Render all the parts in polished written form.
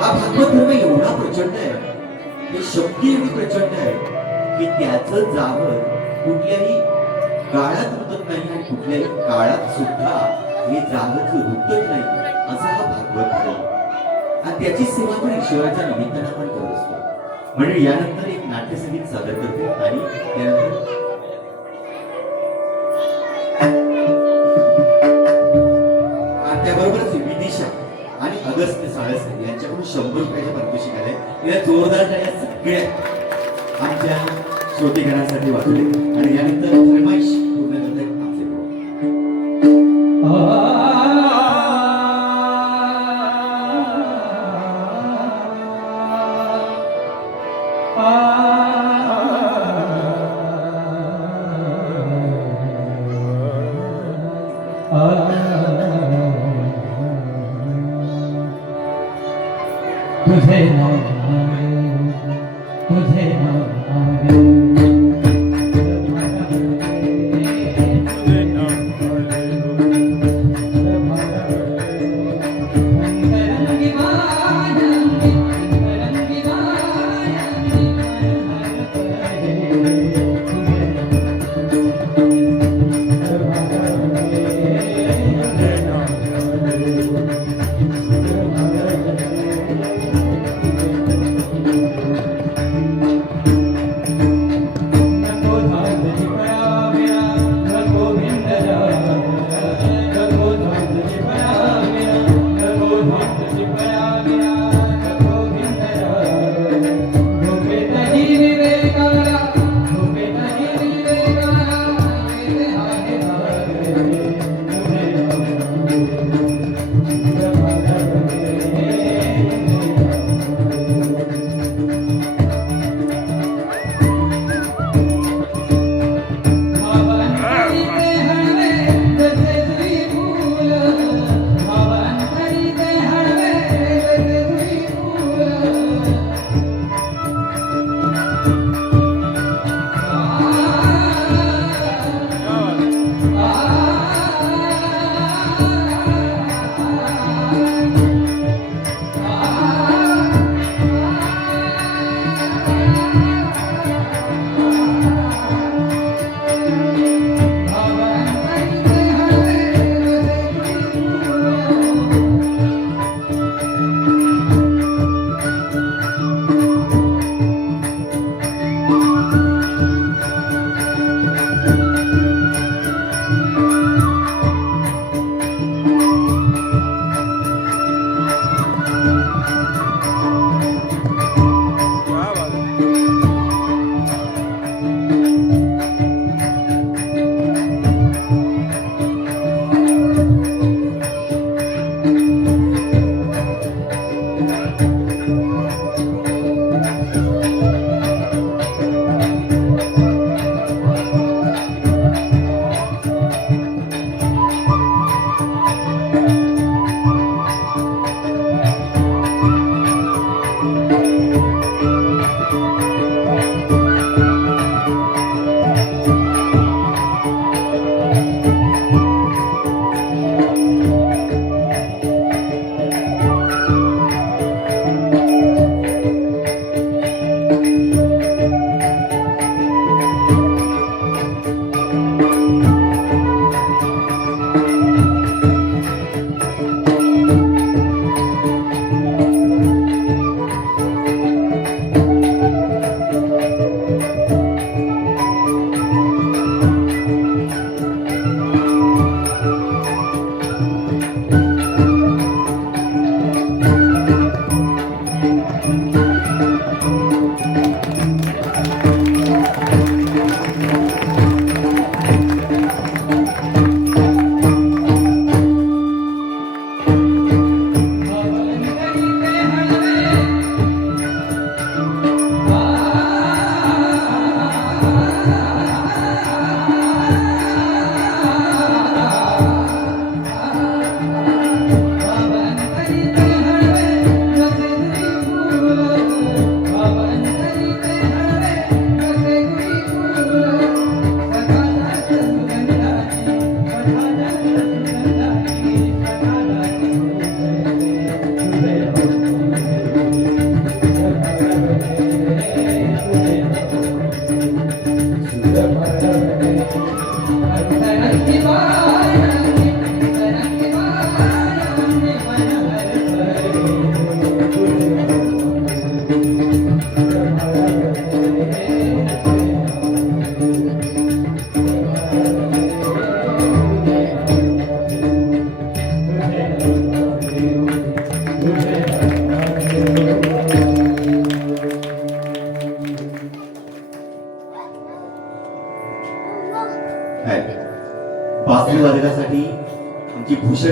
हा भागवत धर्म एवढा प्रचंड आहे, ही शक्ती एवढी प्रचंड आहे की त्याचं जावळ कुठल्याही काळात रुतत नाही आणि कुठल्याही काळात सुद्धा हे जावळ रुतत नाही, असा हा भागवत धर्म. आणि त्याची सेवा पण ईश्वराच्या निमित्तानं आपण करत असतो. म्हणजे यानंतर एक नाट्यसंगीत सादर करते आणि त्यानंतर त्याबरोबरच विदिशा आणि अगस्त्य साळसे यांच्याकडून 100 रुपयाचे पारितोषिक आले. या जोरदार टाळ्या सगळ्या आमच्या श्रोतेगणांसाठी वाजले. आणि यानंतर फरमाईश पूर्ण करतात आमचे तुझे नाम तुझे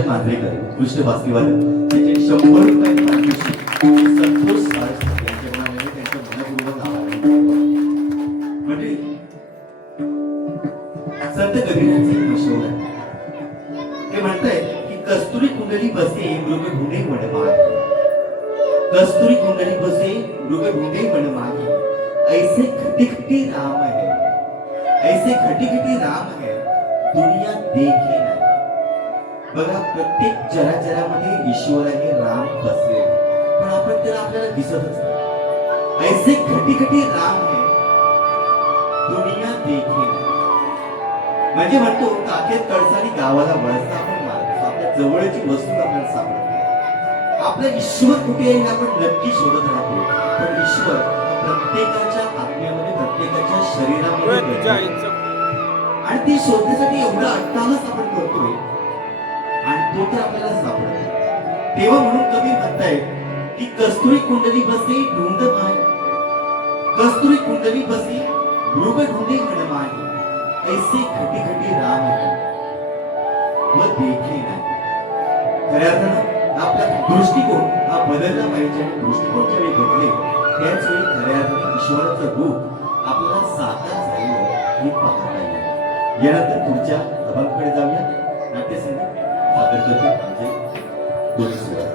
सुदर्शन मांजरेकर उत्कृष्ट बासरीवादक त्याचे 100 रुपयांनी पारितोषिक संतोष साळसकर यांच्या नावाने त्यांचं मनपूर्वक आभार. म्हणजे संत कबीरांचे मशहूर आहे. ते म्हणतायत की कस्तुरी कुंडली बसे मृग ढूंढे मन मागे, कस्तुरी कुंडली बसे मृग ढूंढे मन मागे, ऐसे खटी राम है, ऐसे खटी राम है दुनिया देखे नाही. बघा प्रत्येक चराचरामध्ये ईश्वर आहे, राम बसले, पण आपण त्याला आपल्याला दिसतच नाही. ऐसे खटी राम है दुनिया देखे नाही. म्हणजे म्हणतो काखेत कळसानी गावाला वळसा आपण मारतो, आपल्या जवळची वस्तू आपल्याला सापडत नाही. आपला ईश्वर कुठे आहे हे आपण नक्की शोधत राहतो, पण ईश्वर प्रत्येकाच्या आत्म्यामध्ये प्रत्येकाच्या शरीरामध्ये आणि ती शोधण्यासाठी एवढा अट्टाहास आपण करतोय आणि तो तर आपल्याला सापडत नाही. तेव्हा म्हणून कवी म्हणतायत की कस्तुरी कुंडली बसे ढूंढ माय, कस्तुरी कुंडली बसे मृग ढूंढे मन माही, ऐसे खटी राम है व देखे नाही. खऱ्या अर्थानं आपला दृष्टिकोन हा बदलला पाहिजे आणि दृष्टिकोन ज्यावेळी बदलेल त्याच वेळी खऱ्या अर्थाने ईश्वराचं रूप आपल्याला साकार झालेलं हे पाहता येईल. यानंतर पुढच्या अभंगाकडे जाऊया. नाट्यसंगीत सादर करतो आमचे दोन्ही सुरात.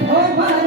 होय मला